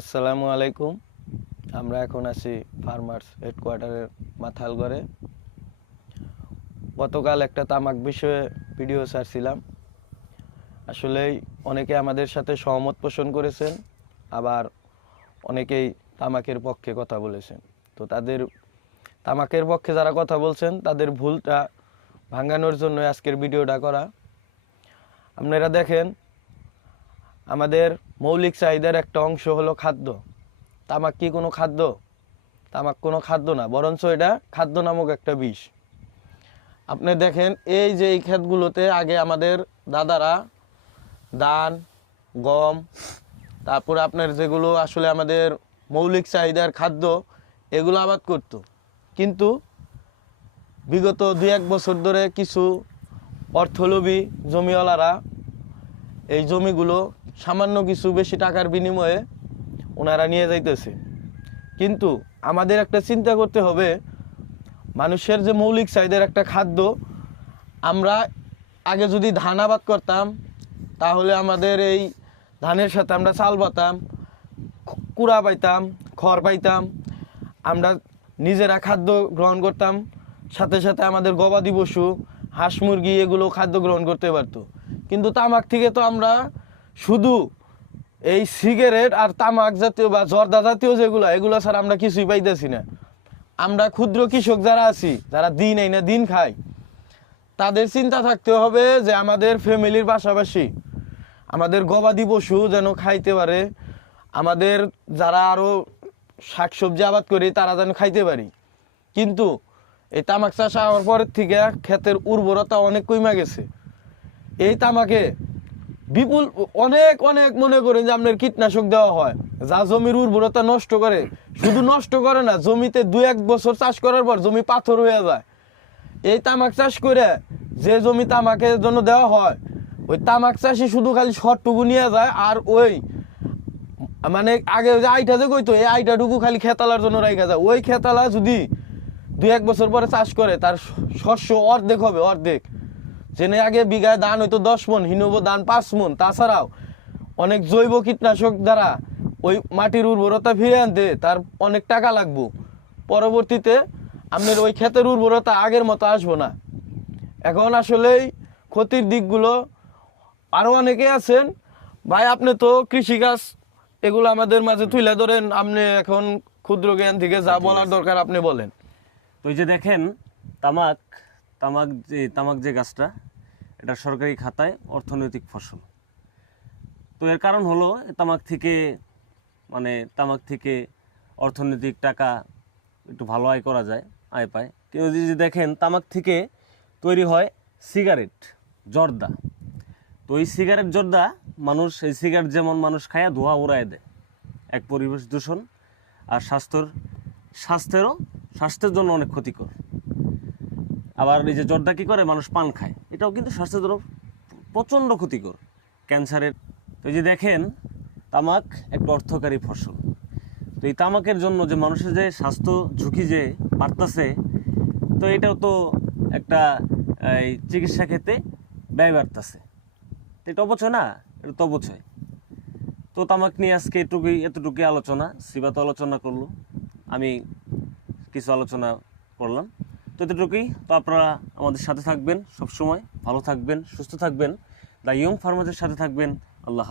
আসসালামু আলাইকুম। আমরা এখন আছি ফার্মার্স হেডকোয়ার্টারের মাথালগড়ে। গতকাল একটা তামাক বিষয়ে ভিডিও ছাড়ছিলাম। আসলেই অনেকে আমাদের সাথে সহমত পোষণ করেছেন, আবার অনেকেই তামাকের পক্ষে কথা বলেছেন। তো তামাকের পক্ষে যারা কথা বলছেন তাদের ভুলটা ভাঙানোর জন্য আজকের ভিডিওটা করা। আপনারা দেখেন, আমাদের মৌলিক চাহিদার একটা অংশ হলো খাদ্য। তামাক কি কোনো খাদ্য? তামাক কোনো খাদ্য না, বরঞ্চ এটা খাদ্য নামক একটা বিষ। আপনি দেখেন, এই যে এই ক্ষেতগুলোতে আগে আমাদের দাদারা ধান, গম, তারপরে আপনার যেগুলো আসলে আমাদের মৌলিক চাহিদার খাদ্য, এগুলো আবাদ করত। কিন্তু বিগত 2-1 বছর ধরে কিছু অর্থলোভী জমিওয়ালারা এই জমিগুলো সামান্য কিছু বেশি টাকার বিনিময়ে ওনারা নিয়ে যাইতেছে। কিন্তু আমাদের একটা চিন্তা করতে হবে, মানুষের যে মৌলিক চাহিদার একটা খাদ্য, আমরা আগে যদি ধান আবাদ করতাম তাহলে আমাদের এই ধানের সাথে আমরা চাল পাতাম, কুড়া পাইতাম, খড় পাইতাম, আমরা নিজেরা খাদ্য গ্রহণ করতাম, সাথে সাথে আমাদের গবাদি পশু, হাঁস মুরগি এগুলো খাদ্য গ্রহণ করতে পারতো। কিন্তু তামাক থেকে তো আমরা শুধু এই সিগারেট আর তামাক জাতীয় বা জর্দা জাতীয় যেগুলো, এগুলো ছাড়া আমরা কিছুই পাইতেছি না। আমরা ক্ষুদ্র কৃষক যারা আছি, যারা দিন এই না দিন খাই, তাদের চিন্তা থাকতে হবে যে আমাদের ফ্যামিলির পাশাপাশি আমাদের গবাদি পশু যেন খাইতে পারে, আমাদের যারা আরও শাকসবজি আবাদ করি তারা যেন খাইতে পারি। কিন্তু এই তামাক চাষ হওয়ার পরের থেকে ক্ষেতের উর্বরতা অনেক কমে গেছে। এই তামাকে বিপুল অনেক অনেক মনে করেন যে আপনার কীটনাশক দেওয়া হয়, যা জমির উর্বরতা নষ্ট করে। শুধু নষ্ট করে না, জমিতে 2-1 বছর চাষ করার পর জমি পাথর হয়ে যায়। এই তামাক চাষ করে যে জমি তামাকের জন্য দেওয়া হয়, ওই তামাক চাষি শুধু খালি শর্টটুকু নিয়ে যায়, আর ওই মানে আগে যে আইটা যে কইতো, এই আইটাটুকু খালি খেতালার জন্য রাখা যায়। ওই খেতালা যদি 2-1 বছর পরে চাষ করে, তার শস্য অর্ধেক হবে, অর্ধেক। যেনে আগে বিঘায় ধান হয়তো 10 মণ, হিনব ধান 5 মণ। তাছাড়াও অনেক জৈব কীটনাশক দ্বারা ওই মাটির উর্বরতা ফিরে আনতে তার অনেক টাকা লাগবে। পরবর্তীতে আপনার ওই ক্ষেতের উর্বরতা আগের মতো আসবো না। এখন আসলেই ক্ষতির দিকগুলো আরও অনেকে আছেন। ভাই, আপনি তো কৃষিকাজ এগুলো আমাদের মাঝে তুলে ধরেন। আপনি এখন ক্ষুদ্র জ্ঞান থেকে যা বলার দরকার আপনি বলেন। তো এই যে দেখেন, তামাক তামাক যে গাছটা, এটা সরকারি খাতায় অর্থনৈতিক ফসল। তো এর কারণ হলো তামাক থেকে অর্থনৈতিক টাকা একটু ভালো আয় করা যায়, আয় পায়। কেউ যদি দেখেন, তামাক থেকে তৈরি হয় সিগারেট, জর্দা। তো এই সিগারেট জর্দা এই সিগারেট যেমন মানুষ খায়া ধোঁয়া উড়ায় দেয়, এক পরিবেশ দূষণ, আর স্বাস্থ্যের জন্য অনেক ক্ষতিকর। আবার এই যে জর্দা কী করে, মানুষ পান খায়, এটাও কিন্তু স্বাস্থ্যের জন্য প্রচণ্ড ক্ষতিকর, ক্যান্সারের। তো এই যে দেখেন, তামাক একটা অর্থকারী ফসল। তো এই তামাকের জন্য যে মানুষের যে স্বাস্থ্য ঝুঁকি যে বাড়তেছে, তো এটাও তো একটা এই চিকিৎসা ক্ষেত্রে ব্যয় বাড়তেছে। তো এটা অবচয় না, এটা তো অবচয়। তো তামাক নিয়ে আজকে এতটুকুই আলোচনা। সিবা তো আলোচনা করলো, আমি কিছু আলোচনা করলাম। তো এতটুকুই। তো আপনারা আমাদের সাথে থাকবেন, সবসময় ভালো থাকবেন, সুস্থ থাকবেন, দ্য ইয়ং ফার্মারদের সাথে থাকবেন। আল্লাহ হাফেজ।